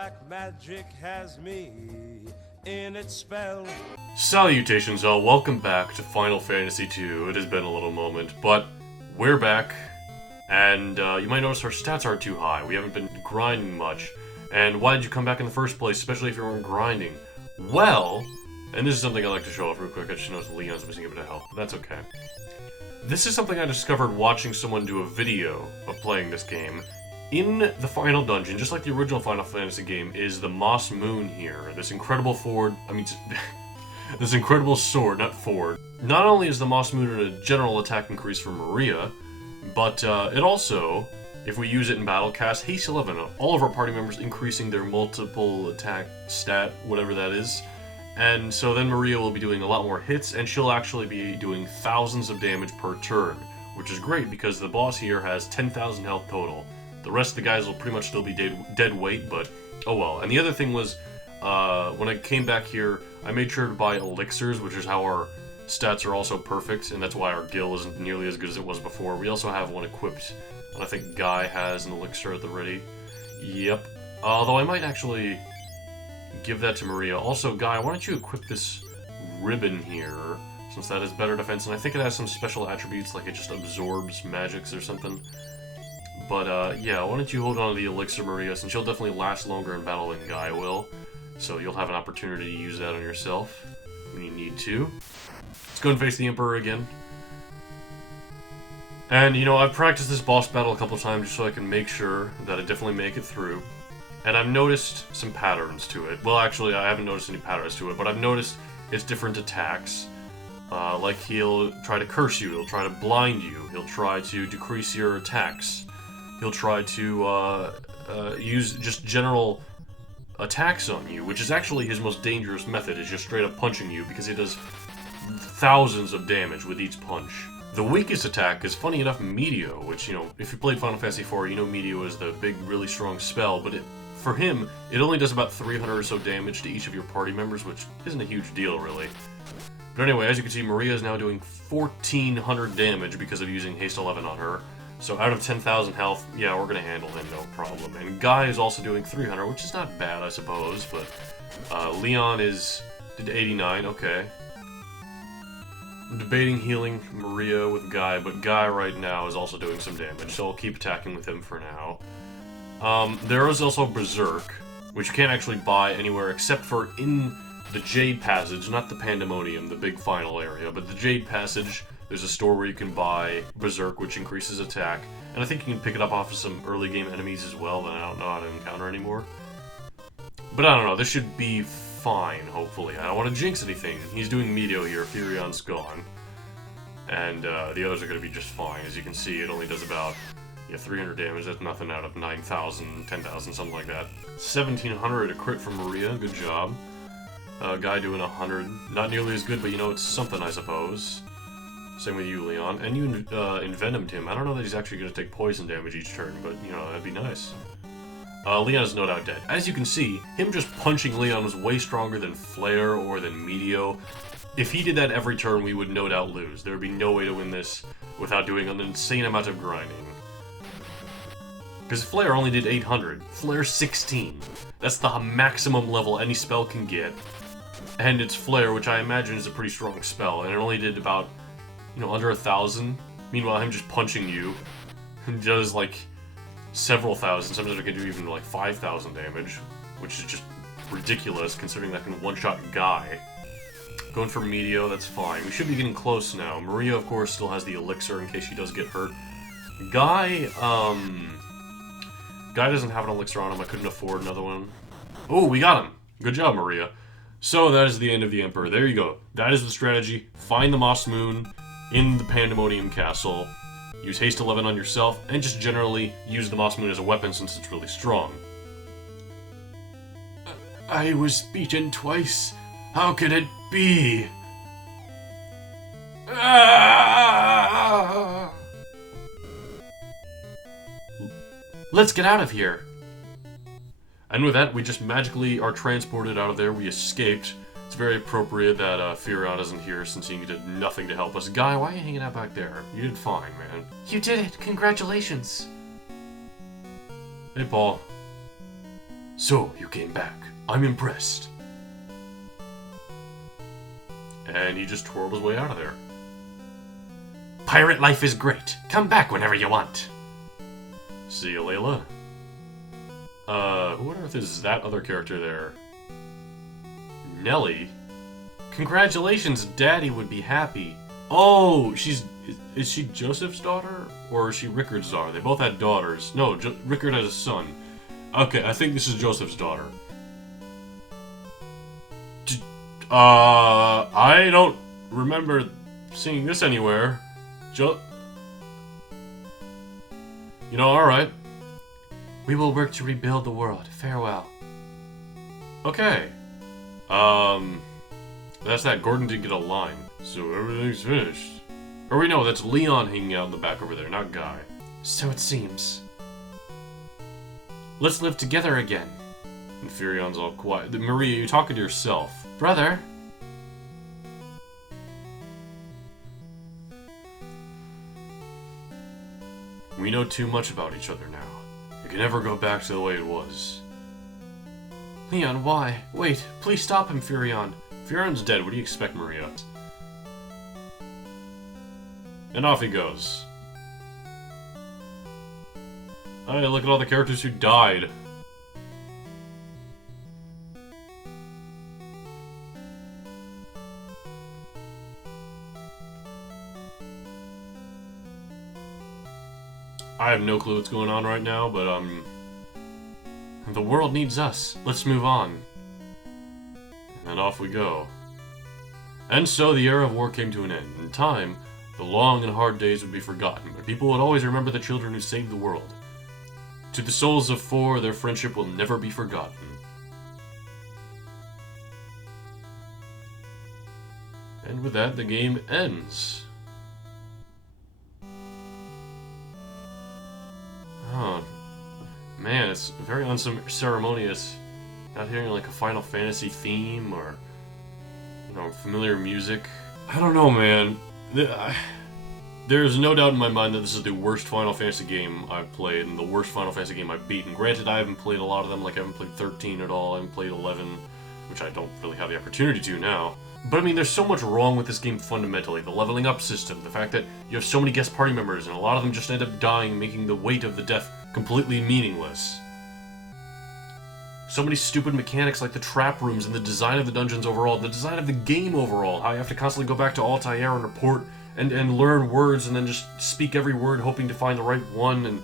black magic has me in its spell. Salutations all, welcome back to Final Fantasy II. It has been a little moment, but we're back, and you might notice our stats aren't too high. We haven't been grinding much. And why did you come back in the first place, especially if you weren't grinding? Well, and this is something I'd like to show off real quick. I just noticed Leon's missing a bit of health, but that's okay. This is something I discovered watching someone do a video of playing this game. In the final dungeon, just like the original Final Fantasy game, is the Moss Moon here. This incredible this incredible sword, not Ford. Not only is the Moss Moon a general attack increase for Maria, but it also, if we use it in battle, casts Haste 11 on all of our party members, increasing their multiple attack stat, whatever that is. And so then Maria will be doing a lot more hits, and she'll actually be doing thousands of damage per turn, which is great because the boss here has 10,000 health total. The rest of the guys will pretty much still be dead weight, but oh well. And the other thing was, when I came back here, I made sure to buy elixirs, which is how our stats are also perfect, and that's why our gil isn't nearly as good as it was before. We also have one equipped, and I think Guy has an elixir at the ready. Yep. Although I might actually give that to Maria. Also, Guy, why don't you equip this ribbon here, since that has better defense, and I think it has some special attributes, like it just absorbs magics or something. But, yeah, why don't you hold on to the elixir, Maria, since you'll definitely last longer in battle than Guy will. So you'll have an opportunity to use that on yourself when you need to. Let's go and face the Emperor again. And, you know, I've practiced this boss battle a couple times just so I can make sure that I definitely make it through. And I've noticed some patterns to it. Well, actually, I haven't noticed any patterns to it, but I've noticed its different attacks. Like, he'll try to curse you, he'll try to blind you, he'll try to decrease your attacks. He'll try to use just general attacks on you, which is actually his most dangerous method, is just straight up punching you, because he does thousands of damage with each punch. The weakest attack is, funny enough, Meteor, which, you know, if you played Final Fantasy IV, you know Meteor is the big, really strong spell, but for him, it only does about 300 or so damage to each of your party members, which isn't a huge deal, really. But anyway, as you can see, Maria is now doing 1,400 damage because of using Haste 11 on her. So out of 10,000 health, yeah, we're gonna handle him, no problem. And Guy is also doing 300, which is not bad, I suppose, but Leon did 89, okay. I'm debating healing Maria with Guy, but Guy right now is also doing some damage, so I'll keep attacking with him for now. There is also Berserk, which you can't actually buy anywhere except for in the Jade Passage, not the Pandemonium, the big final area, but the Jade Passage. There's a store where you can buy Berserk, which increases attack, and I think you can pick it up off of some early game enemies as well that I don't know how to encounter anymore. But I don't know, this should be fine, hopefully. I don't want to jinx anything. He's doing Meteor here, Furion's gone. And the others are going to be just fine. As you can see, it only does about 300 damage. That's nothing out of 9,000, 10,000, something like that. 1,700, a crit from Maria, good job. Guy doing 100. Not nearly as good, but you know, it's something, I suppose. Same with you, Leon. And you envenomed him. I don't know that he's actually going to take poison damage each turn, but, you know, that'd be nice. Leon is no doubt dead. As you can see, him just punching Leon was way stronger than Flare or than Meteor. If he did that every turn, we would no doubt lose. There would be no way to win this without doing an insane amount of grinding. Because Flare only did 800. Flare 16. That's the maximum level any spell can get. And it's Flare, which I imagine is a pretty strong spell, and it only did about, you know, under 1,000. Meanwhile, him just punching you does like several thousand. Sometimes it can do even like 5,000 damage, which is just ridiculous considering that can one-shot Guy. Going for Meteor, that's fine. We should be getting close now. Maria, of course, still has the elixir in case she does get hurt. Guy doesn't have an elixir on him. I couldn't afford another one. Oh, we got him. Good job, Maria. So that is the end of the Emperor. There you go. That is the strategy. Find the Moss Moon in the Pandemonium Castle. Use Haste 11 on yourself, and just generally use the Moss Moon as a weapon since it's really strong. I was beaten twice. How could it be? Let's get out of here. And with that, we just magically are transported out of there. We escaped. It's very appropriate that Furion isn't here since he did nothing to help us. Guy, why are you hanging out back there? You did fine, man. You did it! Congratulations! Hey, Paul. So, you came back. I'm impressed. And he just twirled his way out of there. Pirate life is great. Come back whenever you want. See you, Layla. Who on earth is that other character there? Nellie? Congratulations, Daddy would be happy. Oh, is she Joseph's daughter? Or is she Rickard's daughter? They both had daughters. No, Rickard had a son. Okay, I think this is Joseph's daughter. I don't remember seeing this anywhere. You know, alright. We will work to rebuild the world. Farewell. Okay. That's that. Gordon did get a line. So everything's finished. Or we know that's Leon hanging out in the back over there, not Guy. So it seems. Let's live together again. And Furion's all quiet. Maria, you're talking to yourself. Brother. We know too much about each other now. It can never go back to the way it was. Leon, why? Wait, please stop him, Furion. Furion's dead. What do you expect, Maria? And off he goes. Hey, look at all the characters who died. I have no clue what's going on right now, but, the world needs us. Let's move on. And off we go. And so the era of war came to an end. In time, the long and hard days would be forgotten, but people would always remember the children who saved the world. To the souls of four, their friendship will never be forgotten. And with that, the game ends. Oh, man, it's very unceremonious. Not hearing like a Final Fantasy theme or, you know, familiar music. I don't know, man. There's no doubt in my mind that this is the worst Final Fantasy game I've played and the worst Final Fantasy game I've beaten. Granted, I haven't played a lot of them, like I haven't played 13 at all, I haven't played 11, which I don't really have the opportunity to now. But I mean, there's so much wrong with this game fundamentally. The leveling up system, the fact that you have so many guest party members and a lot of them just end up dying, making the weight of the death completely meaningless. So many stupid mechanics like the trap rooms and the design of the dungeons overall, the design of the game overall, how you have to constantly go back to Altair and report and learn words and then just speak every word hoping to find the right one, and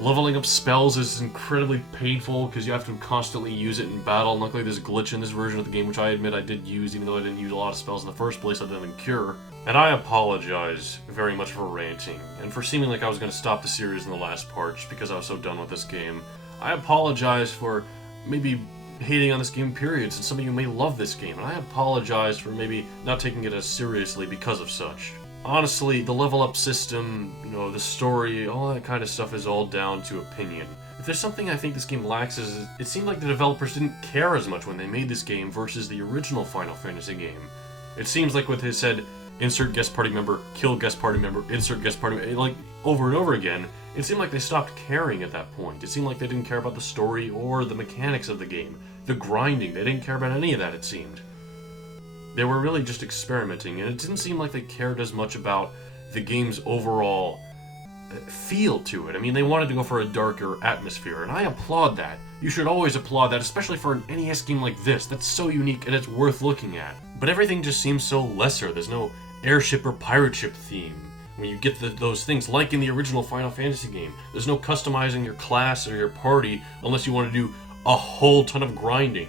leveling up spells is incredibly painful because you have to constantly use it in battle. Luckily there's a glitch in this version of the game, which I admit I did use, even though I didn't use a lot of spells in the first place other than Cure. And I apologize very much for ranting, and for seeming like I was going to stop the series in the last part just because I was so done with this game. I apologize for maybe hating on this game, period, since some of you may love this game, and I apologize for maybe not taking it as seriously because of such. Honestly, the level up system, you know, the story, all that kind of stuff is all down to opinion. If there's something I think this game lacks is, it seemed like the developers didn't care as much when they made this game versus the original Final Fantasy game. It seems like what they said, insert guest party member, kill guest party member, insert guest party member, like over and over again, it seemed like they stopped caring at that point. It seemed like they didn't care about the story or the mechanics of the game, the grinding. They didn't care about any of that, it seemed. They were really just experimenting, and it didn't seem like they cared as much about the game's overall feel to it. I mean, they wanted to go for a darker atmosphere, and I applaud that. You should always applaud that, especially for an NES game like this. That's so unique and it's worth looking at. But everything just seems so lesser. There's no airship or pirate ship theme when you get those things, like in the original Final Fantasy game. There's no customizing your class or your party unless you want to do a whole ton of grinding.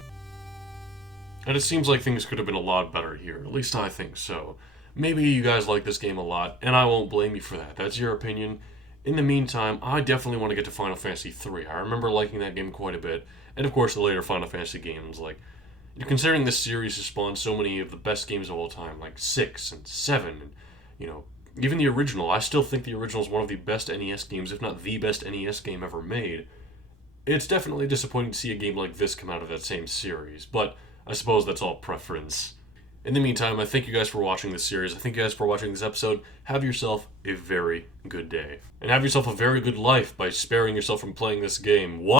And it seems like things could have been a lot better here. At least I think so. Maybe you guys like this game a lot, and I won't blame you for that. That's your opinion. In the meantime, I definitely want to get to Final Fantasy III. I remember liking that game quite a bit. And of course, the later Final Fantasy games. Like, considering this series has spawned so many of the best games of all time, like 6 and 7, and, you know, even the original. I still think the original is one of the best NES games, if not the best NES game ever made. It's definitely disappointing to see a game like this come out of that same series, but I suppose that's all preference. In the meantime, I thank you guys for watching this series. I thank you guys for watching this episode. Have yourself a very good day. And have yourself a very good life by sparing yourself from playing this game.